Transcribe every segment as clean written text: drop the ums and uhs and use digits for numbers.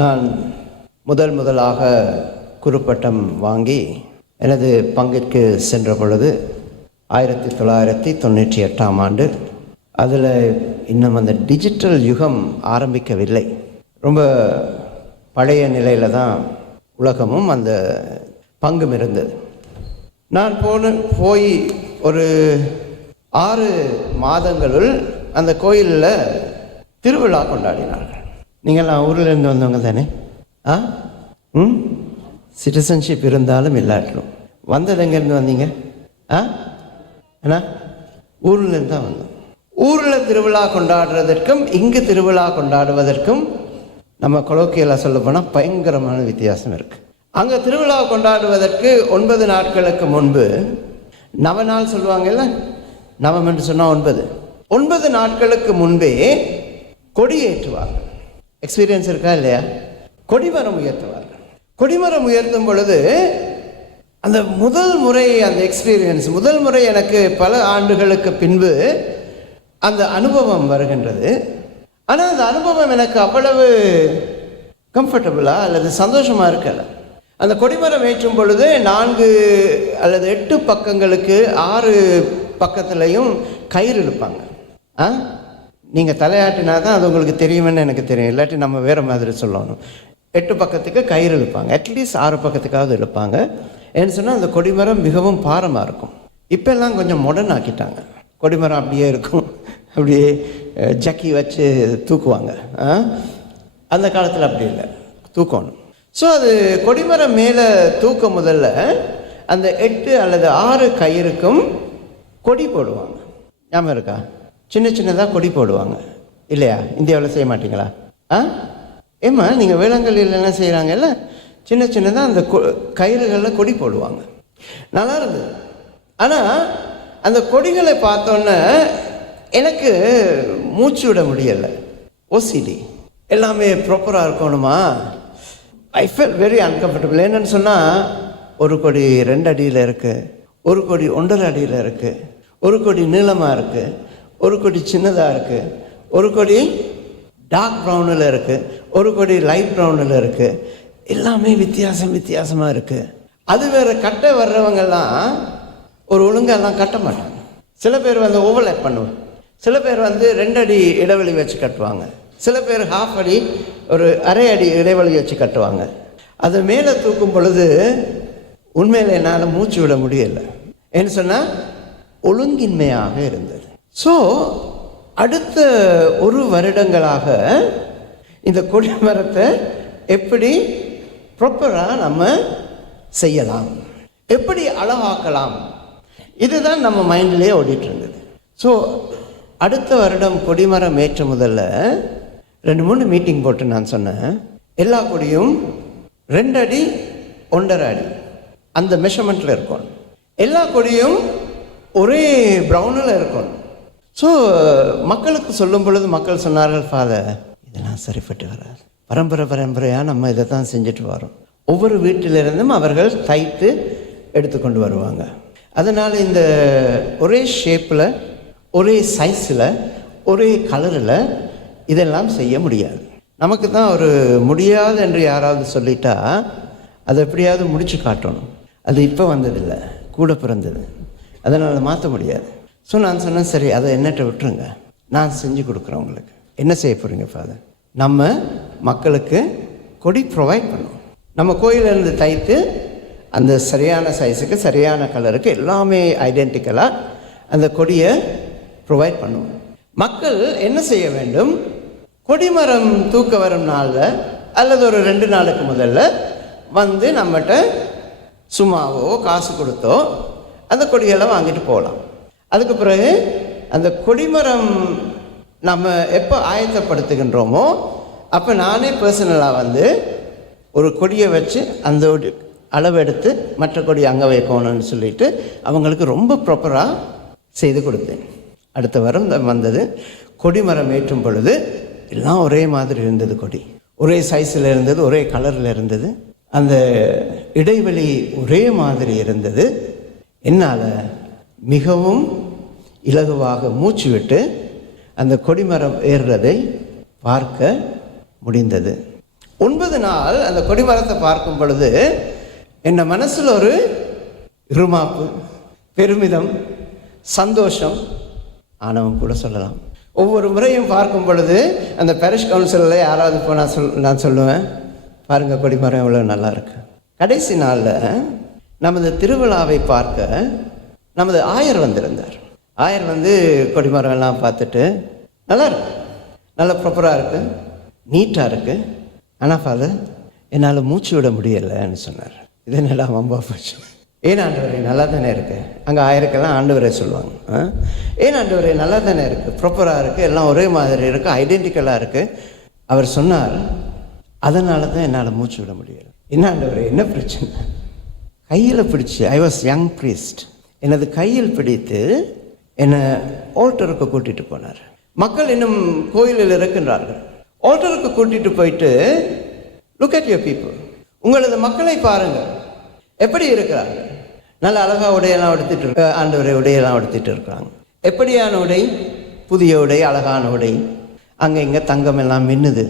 நான் முதலாக குருப்பட்டம் வாங்கி எனது பங்கிற்கு சென்ற பொழுது 1998ஆம் ஆண்டு. அதில் இன்னும் அந்த டிஜிட்டல் யுகம் ஆரம்பிக்கவில்லை. ரொம்ப பழைய நிலையில் தான் உலகமும் அந்த பங்கும் இருந்தது. நான் போய் ஒரு 6 மாதங்களுள் அந்த கோயிலில் திருவிழா கொண்டாடினார்கள். நீங்கள்லாம் ஊரில் இருந்து வந்தவங்க தானே? சிட்டிசன்ஷிப் இருந்தாலும் இல்லாட்டிலும் வந்தது எங்கேருந்து வந்தீங்க? அண்ணா ஊர்லேருந்து தான் வந்தோம். ஊரில் திருவிழா கொண்டாடுறதற்கும் இங்கு திருவிழா கொண்டாடுவதற்கும் நம்ம கொலோக்கியலாக சொல்ல போனால் பயங்கரமான வித்தியாசம் இருக்குது. அங்கே திருவிழா கொண்டாடுவதற்கு 9 நாட்களுக்கு முன்பு நவநாள் சொல்லுவாங்கல்ல, நவம் என்று சொன்னால் 9 நாட்களுக்கு முன்பே கொடி ஏற்றுவார்கள். எக்ஸ்பீரியன்ஸ் இருக்கா இல்லையா? கொடிமரம் உயர்த்துவார்கள். கொடிமரம் உயர்த்தும் பொழுது அந்த முதல் முறை அந்த எக்ஸ்பீரியன்ஸ், முதல் முறை எனக்கு பல ஆண்டுகளுக்கு பின்பு அந்த அனுபவம் வருகின்றது. ஆனால் அந்த அனுபவம் எனக்கு அவ்வளவு கம்ஃபர்டபுளாக அல்லது சந்தோஷமாக இருக்கலை. அந்த கொடிமரம் ஏற்றும் பொழுது 4 அல்லது 8 பக்கங்களுக்கு 6 பக்கத்துலையும் கயிறு இழுப்பாங்க. நீங்கள் தலையாட்டினா தான் அது உங்களுக்கு தெரியுமென்னு எனக்கு தெரியும், இல்லாட்டி நம்ம வேறு மாதிரி சொல்லணும். 8 பக்கத்துக்கு கயிறு இழுப்பாங்க, அட்லீஸ்ட் 6 பக்கத்துக்காவது இழுப்பாங்க. ஏன்னு சொன்னால் அந்த கொடிமரம் மிகவும் பாரமாக இருக்கும். இப்போல்லாம் கொஞ்சம் மாடர்ன் ஆக்கிட்டாங்க. கொடிமரம் அப்படியே இருக்கும், அப்படியே ஜக்கி வச்சு தூக்குவாங்க. அந்த காலத்தில் அப்படி இல்லை, தூக்கணும். ஸோ அது கொடிமரம் மேலே தூக்க முதல்ல அந்த 8 அல்லது 6 கயிறுக்கும் கொடி போடுவாங்க. ஞாபகம் இருக்கா? சின்னதாக கொடி போடுவாங்க இல்லையா? இந்தியாவில் செய்ய மாட்டீங்களா? ஏம்மா நீங்கள் வேளாங்கல்லியில் என்ன செய்கிறாங்கல்ல, சின்னதாக அந்த கயிறுகளில் கொடி போடுவாங்க. நல்லா இருந்தது. ஆனால் அந்த கொடிகளை பார்த்தோன்னே எனக்கு மூச்சு விட முடியலை. ஓசிடி எல்லாமே ப்ராப்பராக இருக்கணுமா? ஐ ஃபெல் வெரி அன்கம்ஃபர்டபுள். என்னன்னு சொன்னால், ஒரு கொடி 2 அடியில் இருக்குது, ஒரு கொடி 1.5 அடியில் இருக்குது, ஒரு கொடி நீளமாக இருக்குது, ஒரு கொடி சின்னதாக இருக்குது, ஒரு கொடி டார்க் ப்ரௌனில் இருக்குது, ஒரு கொடி லைட் ப்ரௌனில் இருக்குது. எல்லாமே வித்தியாசமாக இருக்குது. அது வேறு கட்ட வர்றவங்கெல்லாம் ஒரு ஒழுங்கெல்லாம் கட்ட மாட்டாங்க. சில பேர் ஓவர்லேப் பண்ணுவாங்க, சில பேர் 2 அடி இடைவெளி வச்சு கட்டுவாங்க, சில பேர் 1/2 அடி ஒரு அரை அடி இடைவெளி வச்சு கட்டுவாங்க. அது மேலே தூக்கும் பொழுது உண்மையில் என்னால் மூச்சு விட முடியலை. ஏன்னு சொன்னால் ஒழுங்கின்மையாக இருந்தது. ஸோ அடுத்த 1 வருடங்களாக இந்த கொடிமரத்தை எப்படி ப்ராப்பராக நம்ம செய்யலாம், எப்படி அழகாக்கலாம், இதுதான் நம்ம மைண்ட்லேயே ஓடிட்டு இருந்தது. ஸோ அடுத்த வருடம் கொடிமரம் ஏற்ற முதல்ல 2-3 மீட்டிங் போட்டு நான் சொன்னேன், எல்லா கொடியும் 2 அடி 1.5 அடி அந்த மெஷர்மெண்ட்டில் இருக்கணும், எல்லா கொடியும் ஒரே ப்ரௌனில் இருக்கணும். ஸோ மக்களுக்கு சொல்லும் பொழுது மக்கள் சொன்னார்கள், ஃபாதர் இதெல்லாம் சரிப்பட்டு வராது, பரம்பரையாக நம்ம இதை தான் செஞ்சுட்டு வரோம். ஒவ்வொரு வீட்டிலிருந்தும் அவர்கள் தைத்து எடுத்துக்கொண்டு வருவாங்க. அதனால் இந்த ஒரே ஷேப்பில், ஒரே சைஸில், ஒரே கலரில் இதெல்லாம் செய்ய முடியாது. நமக்கு தான் ஒரு முடியாது என்று யாராவது சொல்லிட்டா அதை எப்படியாவது முடிச்சு காட்டணும். அது இப்போ வந்ததில்லை, கூட பிறந்தது, அதனால் மாற்ற முடியாது. ஸோ நான் சொன்னேன், சரி அதை என்னட்ட விட்டுருங்க, நான் செஞ்சு கொடுக்குறேன் உங்களுக்கு. என்ன செய்ய போகிறீங்க ஃபாதர்? நம்ம மக்களுக்கு கொடி ப்ரொவைட் பண்ணுவோம். நம்ம கோயிலிருந்து தைத்து அந்த சரியான சைஸுக்கு சரியான கலருக்கு எல்லாமே ஐடென்டிக்கலாக அந்த கொடியை ப்ரொவைட் பண்ணுவோம். மக்கள் என்ன செய்ய வேண்டும்? கொடிமரம் தூக்க வரும் நாளில் அல்லது ஒரு 2 நாளுக்கு முதல்ல நம்மகிட்ட சும்மாவோ காசு கொடுத்தோ அந்த கொடியெல்லாம் வாங்கிட்டு போகலாம். அதுக்கு பிறகு அந்த கொடிமரம் நம்ம எப்போ ஆயத்தப்படுத்துகின்றோமோ அப்போ நானே பர்சனலாக ஒரு கொடியை வச்சு அந்த அளவெடுத்து மற்ற கொடி அங்கே வைக்கணும்னு சொல்லிட்டு அவங்களுக்கு ரொம்ப ப்ராப்பராக செய்து கொடுத்தேன். அடுத்த வாரம் வந்தது கொடிமரம் ஏற்றும் பொழுது எல்லாம் ஒரே மாதிரி இருந்தது, கொடி ஒரே சைஸில் இருந்தது, ஒரே கலரில் இருந்தது, அந்த இடைவெளி ஒரே மாதிரி இருந்தது. என்னால் மிகவும் இலகுவாக மூச்சு விட்டு அந்த கொடிமரம் ஏறுறதை பார்க்க முடிந்தது. 9 நாள் அந்த கொடிமரத்தை பார்க்கும் பொழுது என் மனசில் ஒரு இருமாப்பு, பெருமிதம், சந்தோஷம், ஆணவம் கூட சொல்லலாம். ஒவ்வொரு முறையும் பார்க்கும் பொழுது அந்த பாரிஷ் கவுன்சிலில் யாராவது போனால் நான் சொல்லுவேன், பாருங்கள் கொடிமரம் எவ்வளோ நல்லா இருக்கு. கடைசி நாளில் நமது திருவிழாவை பார்க்க நமது ஆயர் வந்திருந்தார். ஆயர் வந்து கொடிமரம் எல்லாம் பார்த்துட்டு, நல்லா இருக்கு, நல்ல ப்ராப்பராக இருக்குது, நீட்டாக இருக்குது, ஆனால் ஃபாதர் என்னால் மூச்சு விட முடியலைன்னு சொன்னார். இது என்னடா வம்பா போச்சு. ஏன் ஆண்டவரே நல்லா தானே இருக்குது. அங்கே ஆயருக்கெல்லாம் ஆண்டவரே சொல்லுவாங்க, ஏன் ஆண்டவரே நல்லா தானே இருக்குது, ப்ராப்பராக இருக்குது, எல்லாம் ஒரே மாதிரி இருக்குது, ஐடென்டிக்கலாக இருக்குது. அவர் சொன்னார், அதனால தான் என்னால் மூச்சு விட முடியலை. என்ன ஆண்டவரே, என்ன பிரச்சனை? கையில் பிடிச்சி, ஐ வாஸ் யங் ப்ரீஸ்ட், எனது கையில் பிடித்து என்னை ஆல்டருக்கு கூட்டிகிட்டு போனார். மக்கள் இன்னும் கோயிலில் இருக்கின்றார்கள். ஆல்டருக்கு கூட்டிகிட்டு போயிட்டு, லுக் அட் யுவர் பீப்புள், உங்களது மக்களை பாருங்கள் எப்படி இருக்கிறார்கள். நல்ல அழகாக உடையெல்லாம் எடுத்துட்டு ஆண்டவரை உடையெல்லாம் எடுத்துகிட்டு இருக்கிறாங்க. எப்படியான உடை? புதிய உடை, அழகான உடை. அங்கே இங்கே தங்கம் எல்லாம் மின்னுது.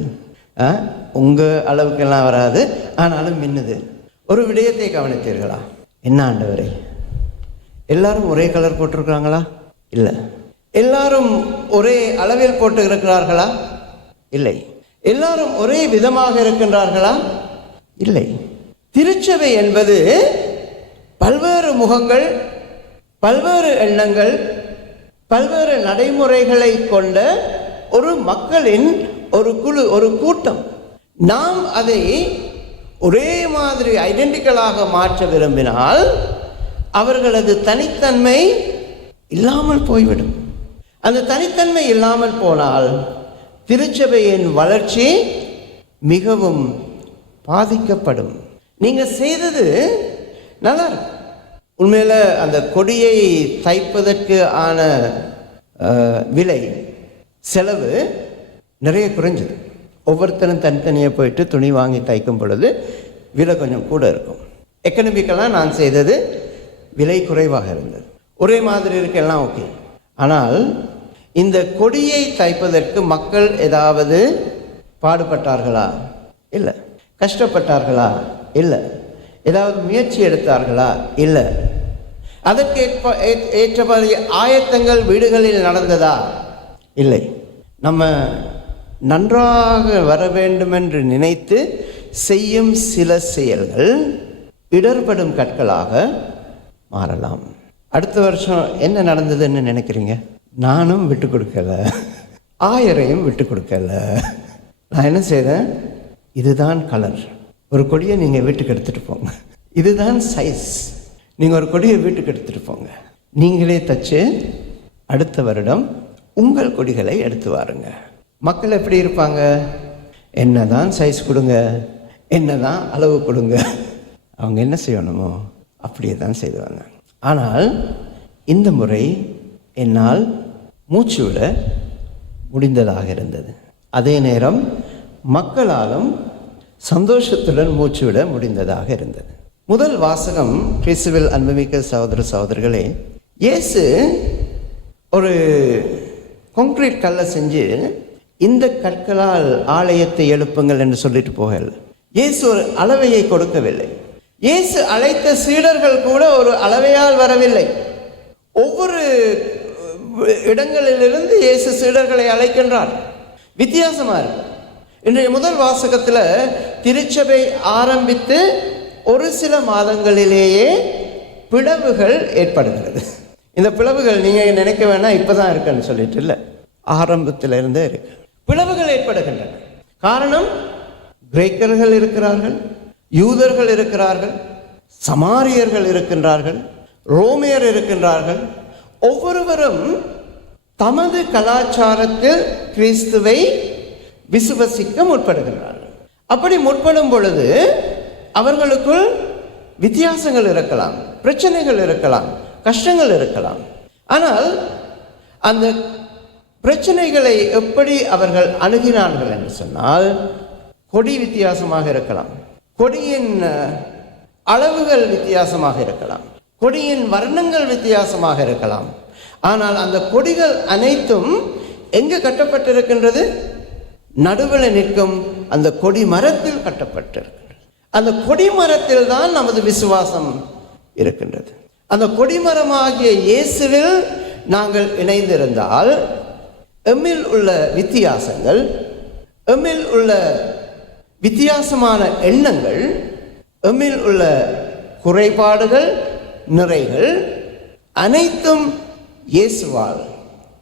உங்கள் அளவுக்கெல்லாம் வராது, ஆனாலும் மின்னுது. ஒரு விடயத்தை கவனித்தீர்களா? என்ன ஆண்டவரே, எல்லாரும் ஒரே கலர் போட்டிருக்கிறாங்களா? இல்லை. எல்லாரும் ஒரே அளவில் போட்டு இருக்கிறார்களா? இல்லை. எல்லாரும் ஒரே விதமாக இருக்கின்றார்களா? இல்லை. திருச்சபை என்பது பல்வேறு முகங்கள், பல்வேறு எண்ணங்கள், பல்வேறு நடைமுறைகளை கொண்ட ஒரு மக்களின் ஒரு குழு, ஒரு கூட்டம். நாம் அதை ஒரே மாதிரி ஐடென்டிக்கலாக மாற்ற விரும்பினால் அவர்களது தனித்தன்மை இல்லாமல் போய்விடும். அந்த தனித்தன்மை இல்லாமல் போனால் திருச்சபையின் வளர்ச்சி மிகவும் பாதிக்கப்படும். நீங்கள் செய்தது நல்லா இருக்கு. உண்மையில் அந்த கொடியை தைப்பதற்கு ஆன விலை, செலவு நிறைய குறைஞ்சது. ஒவ்வொருத்தரும் தனித்தனியாக போயிட்டு துணி வாங்கி தைக்கும் பொழுது விலை கொஞ்சம் கூட இருக்கும். எக்கனாமிக்கெல்லாம் நான் செய்தது விலை குறைவாக இருந்தது. ஒரே மாதிரி இருக்கெல்லாம் ஓகே. ஆனால் இந்த கொடியை தைப்பதற்கு மக்கள் ஏதாவது பாடுபட்டார்களா? இல்லை. கஷ்டப்பட்டார்களா? இல்லை. ஏதாவது முயற்சி எடுத்தார்களா? இல்லை. அதற்கு ஏற்றபடி ஆயத்தங்கள் வீடுகளில் நடந்ததா? இல்லை. நம்ம நன்றாக வர வேண்டும் என்று நினைத்து செய்யும் சில செயல்கள் இடர்படும் கற்களாக மாறலாம். அடுத்த வருஷம் என்ன நடந்ததுன்னு நினைக்கிறீங்க? நானும் விட்டு கொடுக்கல, ஆயரையும் விட்டு கொடுக்கல. நான் என்ன செய்தேன்? இதுதான் கலர், ஒரு கொடியை நீங்கள் வீட்டுக்கு எடுத்துகிட்டு போங்க. இதுதான் சைஸ், நீங்கள் ஒரு கொடியை வீட்டுக்கு எடுத்துகிட்டு போங்க. நீங்களே தச்சு அடுத்த வருடம் உங்கள் கொடிகளை எடுத்து வாருங்க. மக்கள் எப்படி இருப்பாங்க? என்ன தான் சைஸ் கொடுங்க, என்ன தான் அளவு கொடுங்க, அவங்க என்ன செய்யணுமோ அப்படியே தான் செய்வாங்க. ஆனால் இந்த முறை என்னால் மூச்சு விட முடிந்ததாக இருந்தது. அதே நேரம் மக்களாலும் சந்தோஷத்துடன் மூச்சு விட முடிந்ததாக இருந்தது. முதல் வாசகம், கிறிஸ்துவில் அன்புமிக்க சகோதர சகோதரிகளே, இயேசு ஒரு கான்கிரீட் கல்லை செஞ்சு இந்த கற்களால் ஆலயத்தை எழுப்புங்கள் என்று சொல்லிட்டு போகல. இயேசு ஒரு அளவையை கொடுக்கவில்லை. இயேசு அழைத்த சீடர்கள் கூட ஒரு அளவையால் வரவில்லை. ஒவ்வொரு இடங்களிலிருந்து இயேசு சீடர்களை அழைக்கின்றார். வித்தியாசமாக இருக்கு. இன்றைய முதல் வாசகத்தில் திருச்சபை ஆரம்பித்து ஒரு சில மாதங்களிலேயே பிளவுகள் ஏற்படுகிறது. இந்த பிளவுகள் நீங்கள் நினைக்க வேணாம் இப்போ தான் இருக்குன்னு சொல்லிட்டு இல்லை, ஆரம்பத்தில் இருந்தே இருக்கு. பிளவுகள் ஏற்படுகின்றன. காரணம், கிரேக்கர்கள் இருக்கிறார்கள், யூதர்கள் இருக்கிறார்கள், சமாரியர்கள் இருக்கின்றார்கள், ரோமியர் இருக்கின்றார்கள். ஒவ்வொருவரும் தமது கலாச்சாரத்தில் கிறிஸ்துவை விசுவசிக்க முற்படுகின்றார்கள். அப்படி முற்படும் பொழுது அவர்களுக்குள் வித்தியாசங்கள் இருக்கலாம், பிரச்சனைகள் இருக்கலாம், கஷ்டங்கள் இருக்கலாம். ஆனால் அந்த பிரச்சனைகளை எப்படி அவர்கள் அணுகினார்கள் என்று சொன்னால், கொடி வித்தியாசமாக இருக்கலாம், கொடியின் அளவுகள் வித்தியாசமாக இருக்கலாம், கொடியின் வர்ணங்கள் வித்தியாசமாக இருக்கலாம். ஆனால் அந்த கொடிகள் அனைத்தும் எங்கு கட்டப்பட்டிருக்கின்றது? நடுவில் நிற்கும் அந்த கொடி மரத்தில் கட்டப்பட்டிருக்கிறது. அந்த கொடிமரத்தில் தான் நமது விசுவாசம் இருக்கின்றது. அந்த கொடிமரமாகிய இயேசுவில் நாங்கள் இணைந்திருந்தால் எம்மில் உள்ள வித்தியாசங்கள், எம்மில் உள்ள வித்தியாசமான எண்ணங்கள், எம்மில் உள்ள குறைபாடுகள், நிறைகள் அனைத்தும் இயேசுவால்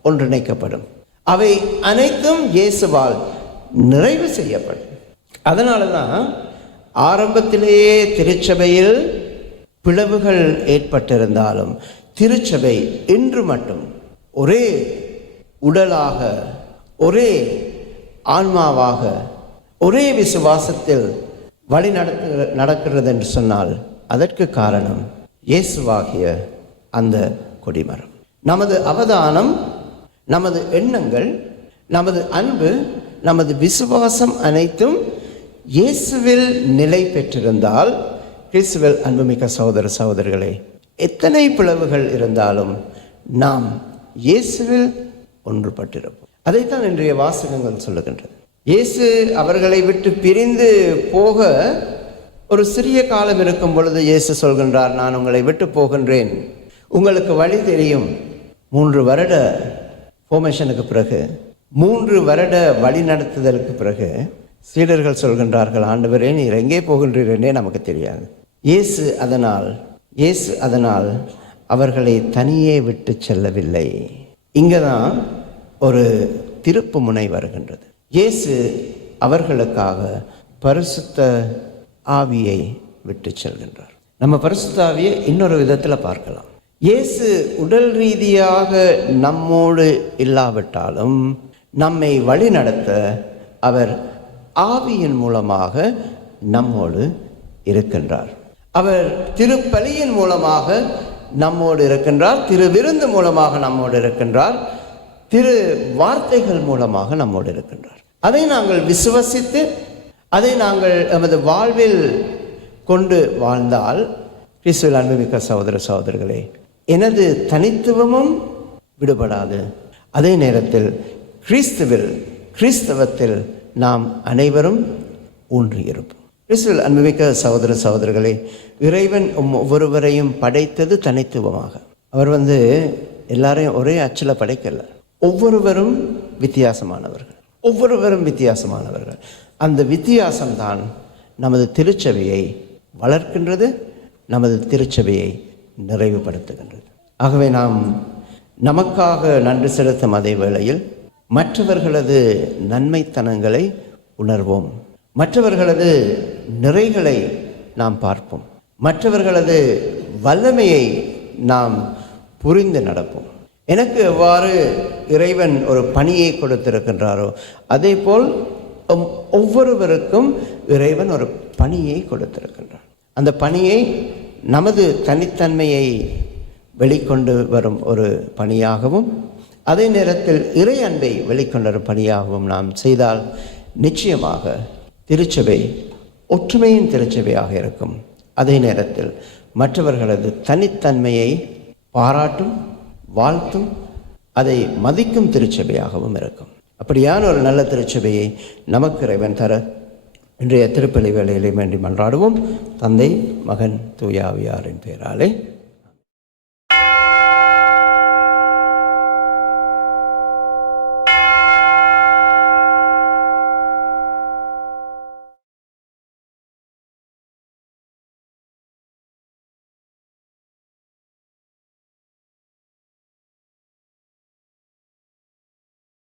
ஒன்றிணைக்கப்படும். அவை அனைத்தும் இயேசுவால் நிறைவு செய்யப்படும். அதனால தான் ஆரம்பத்திலேயே திருச்சபையில் பிளவுகள் ஏற்பட்டிருந்தாலும் திருச்சபை இன்று மட்டும் ஒரே உடலாக, ஒரே ஆன்மாவாக, ஒரே விசுவாசத்தில் வழி நடக்கிறது என்று சொன்னால் அதற்கு காரணம் இயேசுவாகிய அந்த கொடிமரம். நமது அவதானம், நமது எண்ணங்கள், நமது அன்பு, நமது விசுவாசம் அனைத்தும் இயேசுவில் நிலை பெற்றிருந்தால், கிறிஸ்துவில் அன்புமிக்க சகோதர சகோதரிகளே, எத்தனை பிளவுகள் இருந்தாலும் நாம் இயேசுவில் ஒன்றுபட்டிருப்போம். அதைத்தான் இன்றைய வாசகங்கள் சொல்லுகின்றது. இயேசு அவர்களை விட்டு பிரிந்து போக ஒரு சிறிய காலம் இருக்கும் பொழுது இயேசு சொல்கின்றார், நான் உங்களை விட்டு போகின்றேன், உங்களுக்கு வழி தெரியும். 3 வருட ஃபார்மேஷனுக்கு பிறகு, 3 வருட வழி நடத்துதலுக்கு பிறகு சீடர்கள் சொல்கின்றார்கள், ஆண்டவரே நீர் எங்கே போகின்றீரே நமக்கு தெரியாது. இயேசு அதனால் அவர்களை தனியே விட்டு செல்லவில்லை. இங்கே தான் ஒரு திருப்பு முனை வருகின்றது. இயேசு அவர்களுக்காக பரிசுத்த ஆவியை விட்டு செல்கின்றார். நம்ம பரிசுத்த ஆவியை இன்னொரு விதத்தில் பார்க்கலாம். இயேசு உடல் ரீதியாக நம்மோடு இல்லாவிட்டாலும் நம்மை வழி நடத்த அவர் ஆவியின் மூலமாக நம்மோடு இருக்கின்றார். அவர் திருப்பலியின் மூலமாக நம்மோடு இருக்கின்றார், திரு விருந்து மூலமாக நம்மோடு இருக்கின்றார், திரு வார்த்தைகள் மூலமாக நம்மோடு இருக்கின்றார். அதை நாங்கள் விசுவசித்து அதை நாங்கள் எமது வாழ்வில் கொண்டு வாழ்ந்தால், கிறிஸ்துவில் அன்புமிக்க சகோதர சகோதரர்களே, எனது தனித்துவமும் விடுபடாது. அதே நேரத்தில் கிறிஸ்தவத்தில் நாம் அனைவரும் ஊன்றியிருப்போம். கிறிஸ்துவில் அன்புமிக்க சகோதர சகோதரர்களே, இறைவன் ஒவ்வொருவரையும் படைத்தது தனித்துவமாக. அவர் எல்லாரையும் ஒரே அச்சில் படைக்கல. ஒவ்வொருவரும் வித்தியாசமானவர்கள். அந்த வித்தியாசம்தான் நமது திருச்சபையை வளர்க்கின்றது, நமது திருச்சபையை நிறைவுபடுத்துகின்றது. ஆகவே நாம் நமக்காக நன்றி செலுத்தும் அதே வேளையில் மற்றவர்களது நன்மைத்தனங்களை உணர்வோம், மற்றவர்களது நிறைகளை நாம் பார்ப்போம், மற்றவர்களது வல்லமையை நாம் புரிந்து நடப்போம். எனக்கு எவ்வாறு இறைவன் ஒரு பணியை கொடுத்திருக்கின்றாரோ அதே போல் ஒவ்வொருவருக்கும் இறைவன் ஒரு பணியை கொடுத்திருக்கின்றார். அந்த பணியை நமது தனித்தன்மையை வெளிக்கொண்டு வரும் ஒரு பணியாகவும், அதே நேரத்தில் இறை அன்பை வெளிக்கொண்டு வரும் பணியாகவும் நாம் செய்தால் நிச்சயமாக திருச்சபை ஒற்றுமையின் திருச்சபையாக இருக்கும். அதே நேரத்தில் மற்றவர்களது தனித்தன்மையை பாராட்டும், வாழ்த்தும், அதை மதிக்கும் திருச்சபையாகவும் இருக்கும். அப்படியான ஒரு நல்ல திருச்சபையை நமக்கு இறைவன் தர இன்றைய திருப்பலி வேளையிலே வேண்டி மன்றாடுவோம். தந்தை, மகன், தூய ஆவியாரின் பெயராலே.